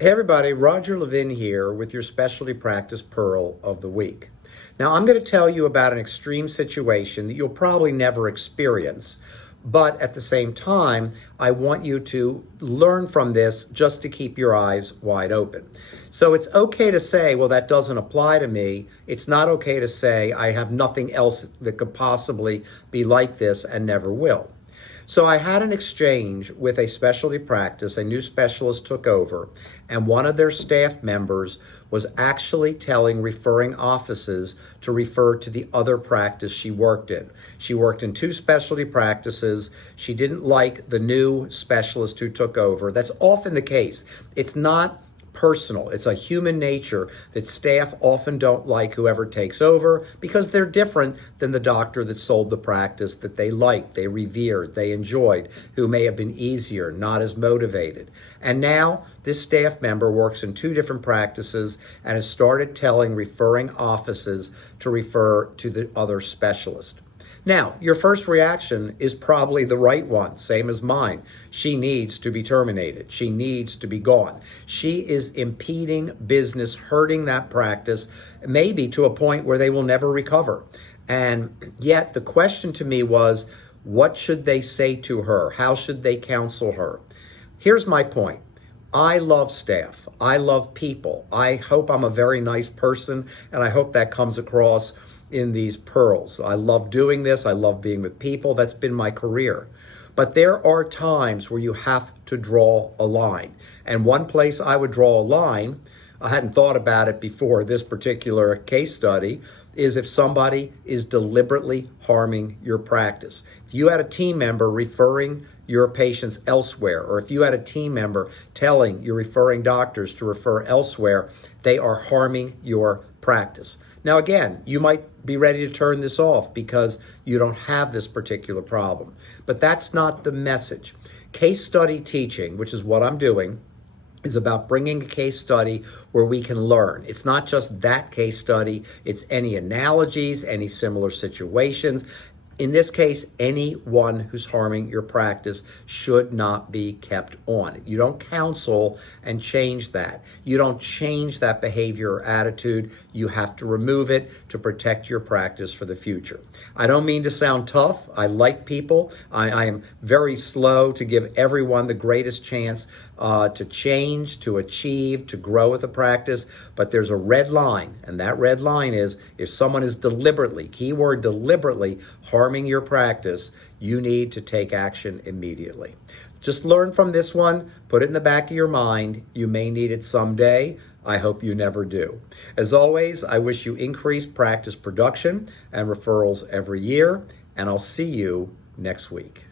Hey everybody, Roger Levin here with your Specialty Practice Pearl of the Week. Now I'm going to tell you about an extreme situation that you'll probably never experience, but at the same time, I want you to learn from this just to keep your eyes wide open. So it's okay to say, well, that doesn't apply to me. It's not okay to say, I have nothing else that could possibly be like this and never will. So I had an exchange with a specialty practice. A new specialist took over, and one of their staff members was actually telling referring offices to refer to the other practice she worked in. She worked in two specialty practices. She didn't like the new specialist who took over. That's often the case. It's not personal. It's a human nature that staff often don't like whoever takes over because they're different than the doctor that sold the practice that they liked, they revered, they enjoyed, who may have been easier, not as motivated. And now this staff member works in two different practices and has started telling referring offices to refer to the other specialist. Now, your first reaction is probably the right one, same as mine. She needs to be terminated. She needs to be gone. She is impeding business, hurting that practice, maybe to a point where they will never recover. And yet the question to me was, what should they say to her? How should they counsel her? Here's my point. I love staff. I love people. I hope I'm a very nice person, and I hope that comes across in these pearls. I love doing this. I love being with people. That's been my career. But there are times where you have to draw a line. And one place I would draw a line, I hadn't thought about it before this particular case study, is if somebody is deliberately harming your practice. If you had a team member referring your patients elsewhere, or if you had a team member telling your referring doctors to refer elsewhere, they are harming your practice. Now, again, you might be ready to turn this off because you don't have this particular problem, but that's not the message. Case study teaching, which is what I'm doing, is about bringing a case study where we can learn. It's not just that case study, it's any analogies, any similar situations. In this case, anyone who's harming your practice should not be kept on. You don't counsel and change that. You don't change that behavior or attitude. You have to remove it to protect your practice for the future. I don't mean to sound tough. I like people. I am very slow to give everyone the greatest chance to change, to achieve, to grow with a practice. But there's a red line, and that red line is if someone is deliberately, keyword deliberately, harming your practice, you need to take action immediately. Just learn from this one, put it in the back of your mind. You may need it someday. I hope you never do. As always, I wish you increased practice production and referrals every year, and I'll see you next week.